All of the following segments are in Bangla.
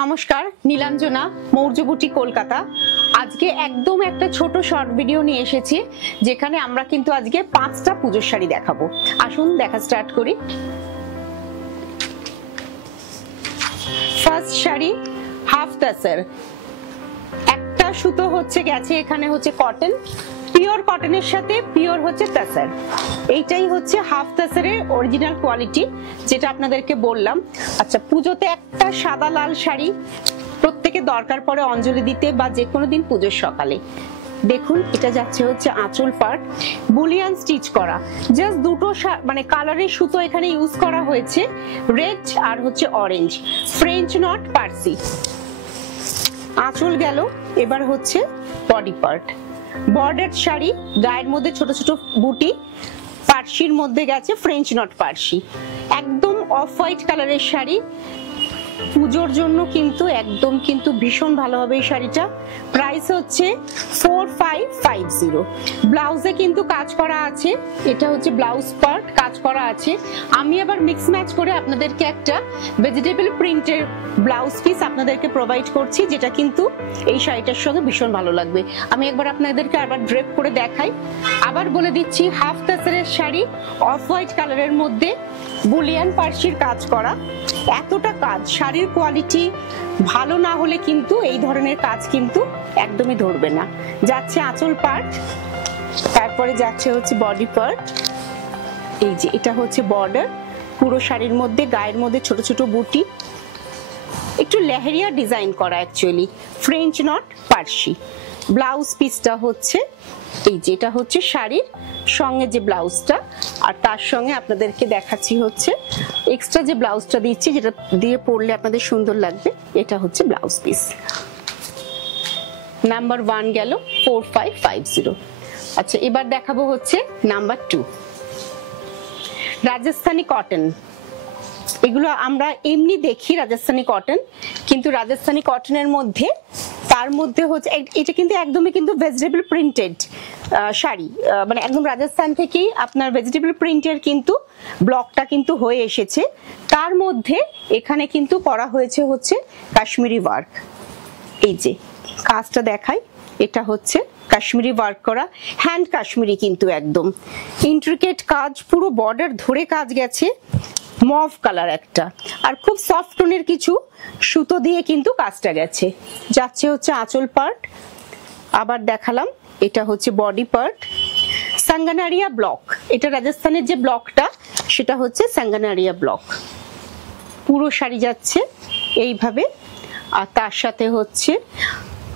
নমস্কার, নীলাঞ্জনা, মৌর্য বুটি, কলকাতা। আজকে একদম একটা ছোট শর্ট ভিডিও নিয়ে এসেছি, যেখানে আমরা কিন্তু আজকে 5টা পুজোর শাড়ি দেখাবো। আসুন দেখা স্টার্ট করি। ফার্স্ট শাড়ি হাফ তাসার, একটা সুতো হচ্ছে গেছে, এখানে হচ্ছে কটন, পিওর কটনের সাথে পিওর হচ্ছে তাসার। এইটাই হচ্ছে হাফ তাসারের অরিজিনাল কোয়ালিটি, যেটা আপনাদেরকে বললাম। আচ্ছা, পুজোতে একটা সাদা লাল শাড়ি প্রত্যেকে দরকার পড়ে অঞ্জলি দিতে বা যে কোনো দিন পুজোর সকালে। দেখুন, এটা যাচ্ছে হচ্ছে আঁচল পার্ট, বুলিয়ান স্টিচ করা, জাস্ট দুটো মানে কালারের সুতো এখানে ইউজ করা হয়েছে, রেড আর হচ্ছে অরেঞ্জ, ফ্রেঞ্চ নট পার্সি। আঁচল গেল, এবার হচ্ছে বডি পার্ট। বর্ডার শাড়ি, গায়ের মধ্যে ছোট ছোট বুটি, পার্সির মধ্যে গেছে ফ্রেঞ্চ নট পার্সি। একদম অফ হোয়াইট কালারের শাড়ি, পুজোর জন্য কিন্তু একদম কিন্তু ভীষণ ভালো হবে এই শাড়িটা। প্রাইস হচ্ছে 4550। ব্লাউজে কিন্তু কাজ করা আছে, এটা হচ্ছে ব্লাউজ পার্ট, কাজ করা আছে। আমি আবার মিক্স ম্যাচ করে আপনাদেরকে একটা ভেজিটেবল প্রিন্টের ব্লাউজ পিস আপনাদেরকে প্রোভাইড করছি, যেটা কিন্তু এই শাড়িটার সঙ্গে ভীষণ ভালো লাগবে। আমি একবার আপনাদেরকে আবার ড্রেপ করে দেখাই। আবার বলে দিচ্ছি, হাফ তাসারের শাড়ি, অফ হোয়াইট কালারের মধ্যে বুলিয়ান পার্সির কাজ করা। এতটা কাজ, শাড়ির কোয়ালিটি ভালো না হলে কিন্তু এই ধরনের কাজ কিন্তু একদমই ধরবে না। যাচ্ছে আঁচল পার্ট, তারপরে যাচ্ছে হচ্ছে বডি পার্ট। এই যে এটা হচ্ছে বর্ডার, পুরো শাড়ির মধ্যে গায়ের মধ্যে ছোট ছোট বুটি, একটু লেহেরিয়া ডিজাইন করা, actually French not Parsi. Blouse পিসটা হচ্ছে এই যে, এটা হচ্ছে শাড়ির সঙ্গে যে ব্লাউজটা, আর তার সঙ্গে আপনাদেরকে দেখাচ্ছি হচ্ছে এক্সট্রা যে ব্লাউজটা দিচ্ছি, যেটা দিয়ে পরলে আপনাদের সুন্দর লাগবে। এটা হচ্ছে ব্লাউজ পিস। নাম্বার 1 গেল 4550। আচ্ছা, এবার দেখাবো হচ্ছে নাম্বার 2, রাজস্থানি কটন। এগুলো আমরা এমনি দেখি রাজস্থানি কটন, কিন্তু রাজস্থানি কটনের মধ্যে তার মধ্যে হচ্ছে এটা কিন্তু একদমই কিন্তু ভেজিটেবল প্রিন্টেড শাড়ি, মানে একদম রাজস্থান থেকেই আপনার ভেজিটেবল প্রিন্টের কিন্তু ব্লকটা কিন্তু হয়ে এসেছে। তার মধ্যে এখানে কিন্তু করা হয়েছে হচ্ছে কাশ্মীরি ওয়ার্ক। এই যে কাজটা দেখাই, এটা হচ্ছে কাশ্মীরি ওয়ার্ক করা, হ্যান্ড কাশ্মীরি, কিন্তু একদম ইন্ট্রিকেট কাজ, পুরো বর্ডার ধরে কাজ গেছে, মভ কালার একটা, আর খুব সফট টোনের কিছু সুতো দিয়ে কিন্তু কাজটা গেছে। যাচ্ছে হচ্ছে আঁচল পার্ট, আবার দেখালাম এটা হচ্ছে বডি পার্ট। সাঙ্গানারিয়া ব্লক, এটা রাজস্থানের যে ব্লকটা সেটা হচ্ছে সাঙ্গানারিয়া ব্লক। পুরো শাড়ি যাচ্ছে এইভাবে, আর তার সাথে হচ্ছে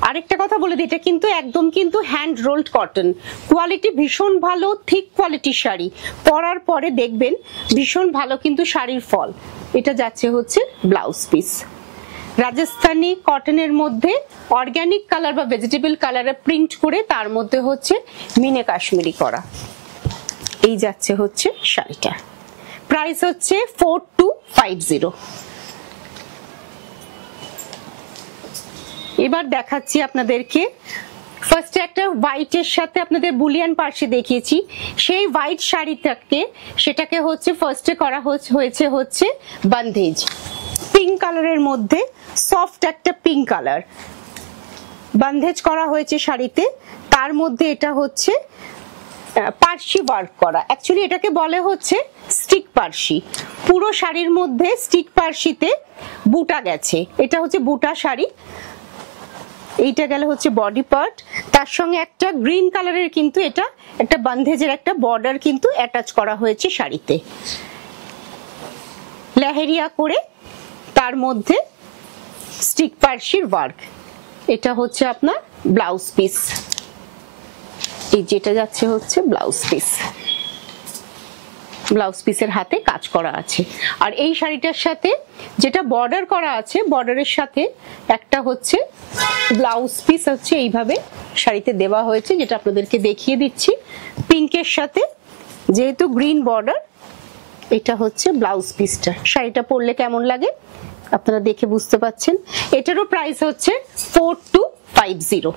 আরেকটা কথা বলে দিই, এটা কিন্তু একদম কিন্তু হ্যান্ড রোলড কটন, কোয়ালিটি ভীষণ ভালো, থিক কোয়ালিটির শাড়ি, পরার পরে দেখবেন ভীষণ ভালো কিন্তু শাড়ির ফল। এটা যাচ্ছে হচ্ছে ব্লাউজ পিস। রাজস্থানি কটনের মধ্যে অর্গানিক কালার বা ভেজিটেবল কালারে প্রিন্ট করে তার মধ্যে হচ্ছে মিনে কাশ্মীরি করা। এই যাচ্ছে হচ্ছে শাড়িটা। প্রাইস হচ্ছে 4250। এবার দেখাচ্ছি আপনাদেরকে, ফার্স্টে একটা হোয়াইটের সাথে আপনাদের বুলিয়ান পার্সি দেখিয়েছি, সেই হোয়াইট শাড়িটাকে সেটাকে হচ্ছে ফার্স্টে করা হয়েছে হচ্ছে বান্ধেজ, পিঙ্ক কালারের মধ্যে সফট একটা পিঙ্ক কালার বান্ধেজ করা হয়েছে শাড়িতে। তার মধ্যে এটা হচ্ছে পার্সি ওয়ার্ক করা, অ্যাকচুয়ালি এটাকে বলে হচ্ছে স্টিক পার্সি। পুরো শাড়ির মধ্যে স্টিক পার্সিতে বুটা গেছে, এটা হচ্ছে বুটা শাড়ি। এইটা গেল হচ্ছে বডি পার্ট, তার সঙ্গে একটা গ্রিন কালারের কিন্তু এটা একটা বান্ধেজের একটা বর্ডার কিন্তু অ্যাটাচ করা হয়েছে শাড়িতে, লেহেরিয়া করে, তার মধ্যে স্টিক পার্সির ওয়ার্ক। এটা হচ্ছে আপনার ব্লাউজ পিস। এই যেটা যাচ্ছে হচ্ছে ব্লাউজ পিস, ব্লাউজ পিসের হাতে কাজ করা আছে। আর এই শাড়িটার সাথে যেটা বর্ডার করা আছে, বর্ডারের সাথে একটা হচ্ছে ব্লাউজ পিস হচ্ছে এইভাবে শাড়িতে দেওয়া হয়েছে, যেটা আপনাদেরকে দেখিয়ে দিচ্ছি পিঙ্কের সাথে, যেহেতু গ্রিন বর্ডার। এটা হচ্ছে ব্লাউজ পিসটা, শাড়িটা পরলে কেমন লাগে আপনারা দেখে বুঝতে পাচ্ছেন। এটারও প্রাইস হচ্ছে 4250।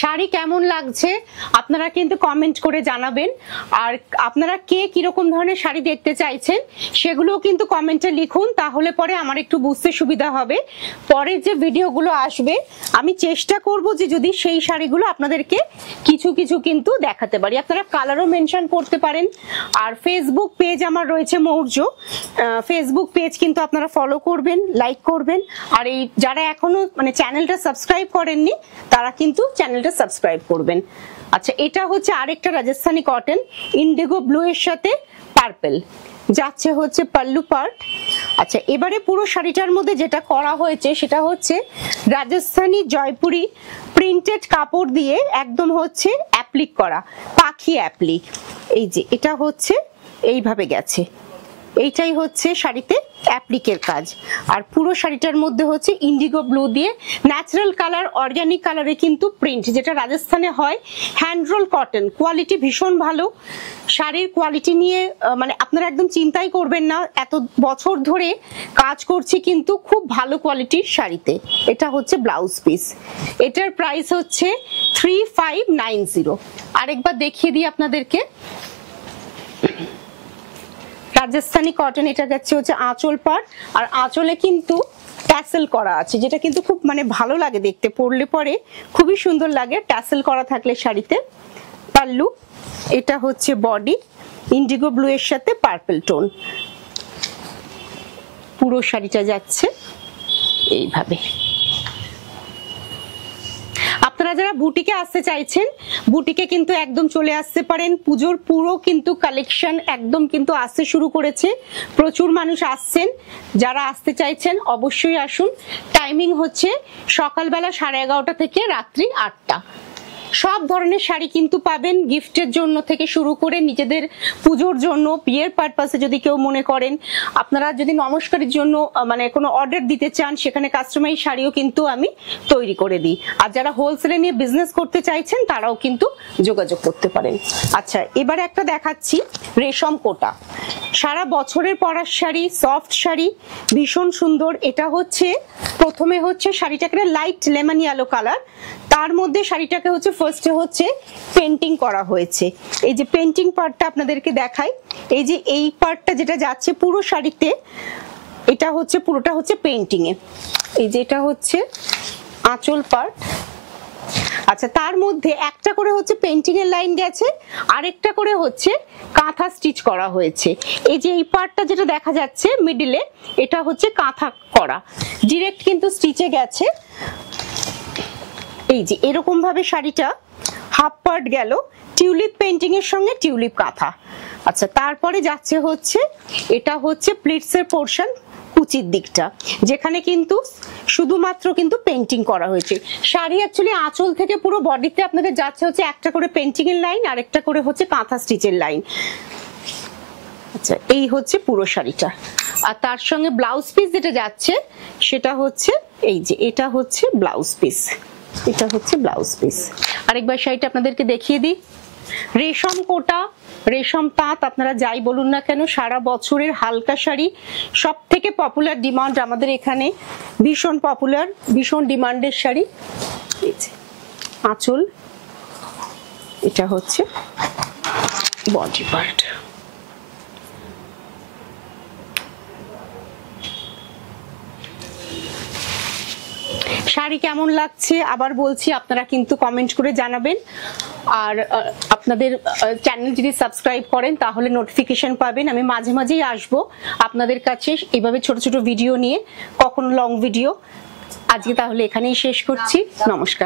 শাড়ি কেমন লাগছে আপনারা কিন্তু কমেন্ট করে জানাবেন। আর আপনারা কে কিরকম ধরনের শাড়ি দেখতে চাইছেন সেগুলোও কিন্তু কমেন্টে লিখুন, তাহলে পরে আমার একটু বুঝতে সুবিধা হবে। পরের যে ভিডিওগুলো আসবে আমি চেষ্টা করব যে যদি সেই শাড়িগুলো আপনাদেরকে কিছু কিছু কিন্তু দেখাতে পারি। আপনারা কালারও মেনশন করতে পারেন। আর ফেসবুক পেজ আমার রয়েছে মৌর্য, ফেসবুক পেজ কিন্তু আপনারা ফলো করবেন, লাইক করবেন। আর এই যারা এখনো মানে চ্যানেলটা সাবস্ক্রাইব করেননি তারা কিন্তু চ্যানেলটা সাবস্ক্রাইব করবেন। আচ্ছা, এটা হচ্ছে আরেকটা রাজস্থানি কটন, ইন্ডিগো ব্লু এর সাথে পার্পল যাচ্ছে হচ্ছে পাল্লু পার্ট। আচ্ছা, এবারে পুরো শাড়িটার মধ্যে যেটা করা হয়েছে সেটা হচ্ছে রাজস্থানি জয়পুরি প্রিন্টেড কাপড় দিয়ে একদম হচ্ছে অ্যাপ্লিক করা, পাখি অ্যাপ্লিক। এই যে এটা হচ্ছে এইভাবে গেছে, এইটাই হচ্ছে শাড়িতে অ্যাপ্লিকের কাজ। আর পুরো শাড়িটার মধ্যে হচ্ছে ইন্ডিগো ব্লু দিয়ে ন্যাচারাল কালার, অর্গানিক কালারে কিন্তু প্রিন্ট, যেটা রাজস্থানে হয়। হ্যান্ড রোল কটন, কোয়ালিটি ভীষণ ভালো। শাড়ির কোয়ালিটি নিয়ে মানে আপনারা একদম চিন্তাই করবেন না, এত বছর ধরে কাজ করছি কিন্তু খুব ভালো কোয়ালিটির শাড়িতে। এটা হচ্ছে ব্লাউজ পিস, এটার প্রাইস হচ্ছে 3590। আরেকবার দেখিয়ে দিই আপনাদেরকে। রাজস্থানি কটন, এটা যাচ্ছে হচ্ছে আঁচল পাড়, আর আঁচলে কিন্তু ট্যাসেল করা আছে, যেটা কিন্তু খুব মানে ভালো লাগে দেখতে, পরলে পরে খুবই সুন্দর লাগে ট্যাসেল করা থাকলে শাড়িতে। পাল্লু, এটা হচ্ছে বডি ইন্ডিগো ব্লু এর সাথে পার্পল টোন। পুরো শাড়িটা যাচ্ছে এইভাবে। আপনারা যারা বুটিকে আসতে চাইছেন বুটিকে কিন্তু একদম চলে আসতে পারেন। পুজোর পুরো কিন্তু কালেকশন একদম কিন্তু আসতে শুরু করেছে, প্রচুর মানুষ আসছেন। যারা আসতে চাইছেন অবশ্যই আসুন। টাইমিং হচ্ছে সকালবেলা 11:30 থেকে রাত্রি 8টা। সব ধরনের শাড়ি কিন্তু পাবেন, গিফটের জন্য থেকে শুরু করে নিজেদের পুজোর জন্য, বিয়ের পারপাসে যদি কেউ মনে করেন, আপনারা যদি নমস্কারের জন্য মানে কোনো অর্ডার দিতে চান সেখানে কাস্টমাইজ শাড়িও কিন্তু আমি তৈরি করে দিই। আর যারা হোলসেলে নিয়ে বিজনেস করতে চাইছেন তারাও কিন্তু যোগাযোগ করতে পারেন। আচ্ছা, এবার একটা দেখাচ্ছি রেশম কোটা, সারা বছরের পরার শাড়ি, সফট শাড়ি, ভীষণ সুন্দর। এটা হচ্ছে প্রথমে হচ্ছে শাড়িটাকে লাইট লেমন ইয়েলো কালার, তার মধ্যে শাড়িটাকে হচ্ছে ফার্স্টে হচ্ছে পেন্টিং করা হয়েছে। এই যে পেন্টিং পার্টটা আপনাদেরকে দেখাই, এই যে এই পার্টটা যেটা যাচ্ছে পুরো শাড়িতে, এটা হচ্ছে পুরোটা হচ্ছে পেন্টিং এ। এই যে এটা হচ্ছে আঁচল পার্ট। আচ্ছা, তার মধ্যে একটা করে হচ্ছে পেন্টিং এর লাইন গেছে, আরেকটা করে হচ্ছে কাঁথা স্টিচ করা হয়েছে। এই যে এই পার্টটা যেটা দেখা যাচ্ছে মিডিলে, এটা হচ্ছে কাঁথা করা, ডিরেক্ট কিন্তু স্টিচে গেছে। এই যে এরকম ভাবে শাড়িটা হাফ পার্ট গেল টিউলিপ পেন্টিং এর সঙ্গে টিউলিপ কাঁথা। আচ্ছা, তারপরে যাচ্ছে হচ্ছে এটা হচ্ছে প্লিটস এর পোর্শন, কুচির দিকটা, যেখানে কিন্তু শুধুমাত্র কিন্তু পেন্টিং করা হয়েছে। শাড়ি অ্যাকচুয়ালি আঁচল থেকে পুরো বডিতে আপনাদের যাচ্ছে হচ্ছে একটা করে পেন্টিং এর লাইন, আর একটা করে হচ্ছে কাঁথা স্টিচের লাইন। আচ্ছা, এই হচ্ছে পুরো শাড়িটা। আর তার সঙ্গে ব্লাউজ পিস যেটা যাচ্ছে সেটা হচ্ছে এই যে এটা হচ্ছে ব্লাউজ পিস, এটা হচ্ছে ব্লাউজ পিস। আরেকবার শাড়িটা আপনাদেরকে দেখিয়ে দিই। রেশম কোটা, রেশম তাঁত, আপনারা যাই বলুন না কেন সারা বছরের হালকা শাড়ি, সব থেকে পপুলার ডিমান্ড আমাদের এখানে, ভীষণ পপুলার, ভীষণ ডিমান্ডের শাড়ি। এই যে আঁচল, এটা হচ্ছে বডি পার্ট। শাড়ি কেমন লাগছে আবার বলছি, আপনারা কিন্তু কমেন্ট করে জানাবেন। আর আপনাদের চ্যানেল যদি সাবস্ক্রাইব করেন তাহলে নোটিফিকেশন পাবেন। আমি মাঝে মাঝেই আসবো আপনাদের কাছে এইভাবে ছোট ছোট ভিডিও নিয়ে, কখনো লং ভিডিও। আজকে তাহলে এখানেই শেষ করছি, নমস্কার।